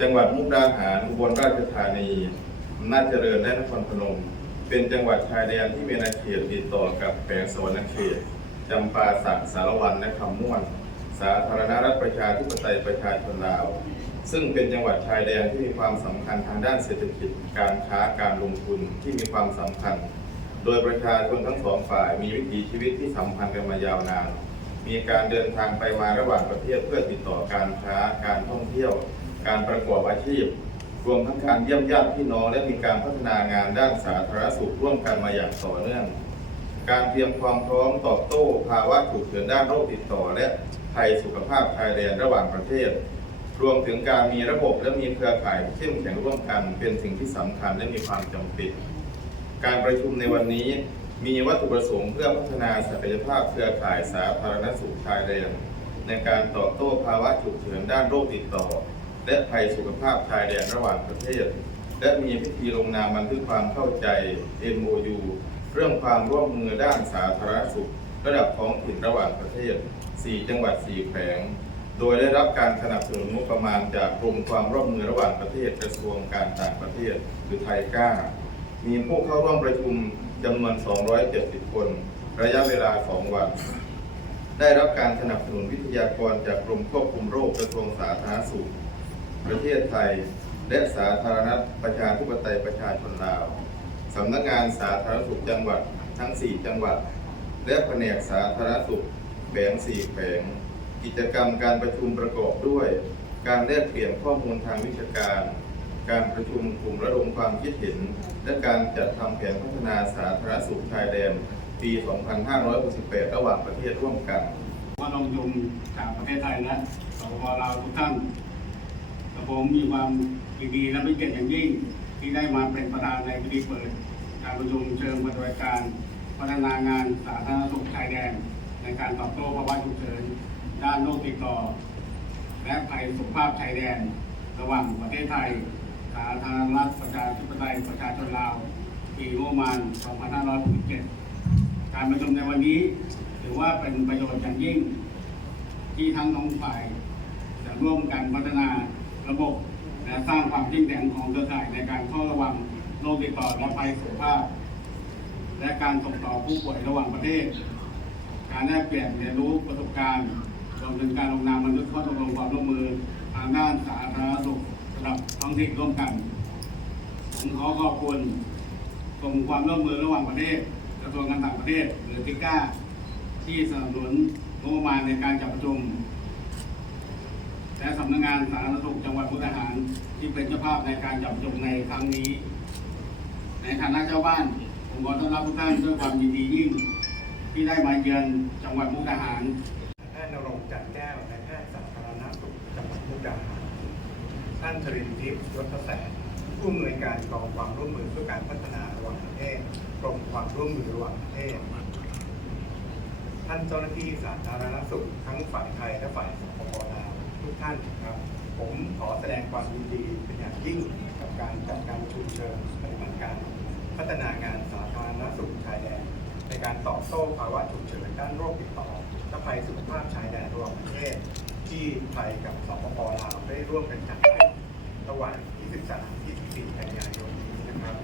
จังหวัดมุกดาหารอุบลราชธานีอำนาจเจริญและนครพนม เป็นจังหวัดชายแดนที่มีอาเขตติดต่อกับแขวงสวรรณเขตจำปาสักสารวันและคำม่วน สาธารณรัฐประชาธิปไตยประชาชนลาว ซึ่งเป็นจังหวัดชายแดนที่มีความสำคัญทางด้านเศรษฐกิจ การค้าการลงทุนที่มีความสำคัญ โดยประชาชนทั้งสองฝ่ายมีวิถีชีวิตที่สัมพันธ์กันมายาวนาน มีการเดินทางไปมาระหว่างประเทศเพื่อติดต่อการค้าการท่องเที่ยว การประกอบอาชีพ รวมทั้งการเยี่ยมญาติพี่น้องและมีการพัฒนางานด้านสาธารณสุขร่วมกันมาอย่างต่อเนื่อง การเตรียมความพร้อมตอบโต้ ภาวะฉุกเฉินด้านโรคติดต่อ และภัยสุขภาพชายแดนระหว่างประเทศ รวมถึงการมีระบบและมีเครือข่ายเข้มแข็งร่วมกัน เป็นสิ่งที่สำคัญและมีความจำเป็น การประชุมในวันนี้มีวัตถุประสงค์เพื่อพัฒนาศักยภาพเครือข่ายสาธารณสุขชายแดนในการตอบโต้ภาวะฉุกเฉินด้านโรคติดต่อ และภัยสุขภาพชายแดนระหว่างประเทศ และมีพิธีลงนามบันทึกความเข้าใจ MOU เรื่องความร่วมมือด้านสาธารณสุข ระดับท้องถิ่นระหว่างประเทศ 4 จังหวัด 4 แขวง โดยได้รับการสนับสนุนงบประมาณจากกรมความร่วมมือระหว่างประเทศกระทรวงการต่างประเทศหรือไทยก้า มีผู้เข้าร่วมประชุมจำนวน 270 คน ระยะเวลา 2 วันได้รับการสนับสนุนวิทยากรจากกรมควบคุมโรคกระทรวงสาธารณสุข ประเทศไทย และสาธารณรัฐประชาธิปไตยประชาชนลาวสำนักงานสาธารณสุขจังหวัดทั้ง 4 จังหวัด และแผนกสาธารณสุขแขวง4แขวงกิจกรรมการประชุมประกอบด้วย การแลกเปลี่ยนข้อมูลทางวิชาการ การประชุมกลุ่มระดมความคิดเห็น และการจัดทำแผนพัฒนาสาธารณสุขชายแดนปี 2568 ระหว่างประเทศร่วมกันว่าลงยุมจากประเทศไทยและสปปลาวทุกท่านกับ ผมมีความยินดีและเป็นเกียรติอย่างยิ่งที่ได้มาเป็นประธานในพิธีเปิดการประชุมเชิงปฏิบัติการพัฒนางานสาธารณสุขชายแดน ในการตอบโต้ภาวะฉุกเฉินด้านโรคติดต่อ และภัยสุขภาพชายแดน ระหว่างประเทศไทย สาธารณรัฐประชาธิปไตยประชาชนลาว ปีงบประมาณ 2567 การประชุมในวันนี้ ถือว่าเป็นประโยชน์อย่างยิ่ง ที่ทั้งสองฝ่ายจะร่วมกันพัฒนา ระบบและสร้างความเข้มแข็งของเครือข่ายในการเฝ้าระวังโรคติดต่อและภัยสุขภาพ และการส่งต่อผู้ป่วยระหว่างประเทศ การแลกเปลี่ยนเรียนรู้ประสบการณ์รวมถึงการลงนามบันทึกข้อตกลงความร่วมมือทางด้านสาธารณสุขระดับท้องถิ่นร่วมกันผมขอขอบคุณกรมความร่วมมือระหว่างประเทศกระทรวงการต่างประเทศหรือทิก้าที่สนับสนุนงบประมาณในการจัดประชุม และสำนักงานสาธารณสุขจังหวัดมุกดาหารที่เป็นเจ้าภาพในการจัดประชุมในครั้งนี้ ในฐานะเจ้าบ้านผมขอต้อนรับทุกท่านด้วยความยินดียิ่งที่ได้มาเยือนจังหวัดมุกดาหารแพทย์นรงจันทร์แก้วในแพทย์สาธารณสุขจังหวัดมุกดาหารท่านชรินทิพย์ยศแสนผู้อำนวยการกองความร่วมมือเพื่อการพัฒนาระหว่างประเทศกรมความร่วมมือระหว่างประเทศท่านเจ้าหน้าที่สาธารณสุขทั้งฝ่ายไทยและฝ่ายสปปลาว ทุกท่านครับ ผมขอแสดงความยินดีเป็นอย่างยิ่งกับการจัดการประชุมเชิงปฏิบัติการ พัฒนางานสาธารณสุขชายแดน ในการตอบโต้ภาวะฉุกเฉินด้านโรคติดต่อและภัยสุขภาพชายแดนระหว่างประเทศ ที่ไทยกับสปปลาวได้ร่วมกันจัดขึ้นระหว่าง 23-24 กันยายนี้นะครับ